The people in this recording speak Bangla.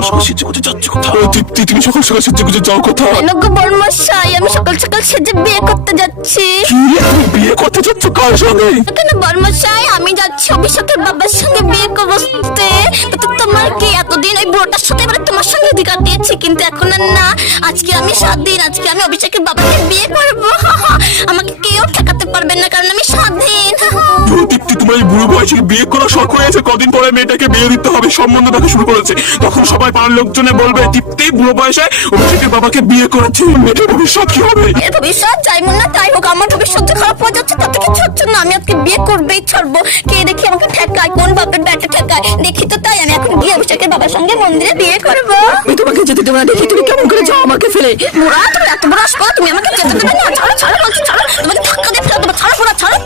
সকাল সকাল সেজে গুজে যাচ্ছ কোথায়? তুমি সকাল সকাল সেজে গুজে যাও কোথায়? বর্মশাই, আমি সকাল সকাল সেজে বিয়ে করতে যাচ্ছি। কি রে, তুমি বিয়ে করতে যাচ্ছ কার সঙ্গে? কেন বর্মশাই, আমি যাচ্ছি অভিষেকের বাবার সঙ্গে বিয়ে করতে। তো তোমার কি এতদিন ওই বুড়োটার সাথে এবারে তোমার সঙ্গে অধিকার দিয়েছি, কিন্তু এখন আর না। আজকে আমি স্বাধীন, আজকে আমি অভিষেকের বাবাকে বিয়ে করবো। আমাকে কেউ ঠেকাতে পারবে না, কারণ আমি স্বাধীন। দীপ্তি, তোমার এই বুড়ো বয়সে বিয়ে করা শখ হয়েছে। কদিন পরে মেয়েটাকে বিয়ে দিতে হবে, সম্বন্ধ দেখা শুরু করেছে। তখন সবাই পাড়ার লোকজনে বলবে দীপ্তি বুড়ো বয়সে অভিষেকের বাবাকে বিয়ে করেছে। মেয়েটার ভবিষ্যৎ কি হবে? এর ভবিষ্যৎ যাই মন না তাই হোক, আমার ভবিষ্যৎ খারাপ হয়ে যাচ্ছে তাতে কিছু হচ্ছে না। আমি আজকে বিয়ে করবেই ছাড়বো। কে দেখি আমাকে ঠেকায়, কোন বাপের ব্যাটে ঠেকায় দেখি তো। তাই আমি এখন গিয়ে অভিষেকের বাবার সঙ্গে মন্দিরে বিয়ে করবো। আমি তোমাকে যেতে দেবো না। দেখি তুমি কেমন করে যাও আমাকে ফেলে। মোরা, তুমি এত বড় আসবা, তুমি আমাকে যেতে দেবে না? ছাড়ো ছাড়ো বলছি, ছাড়ো। তোমাকে ধাক্কা দিয়ে ফেলে দেবো, ছাড়ো মোরা, ছাড়ো।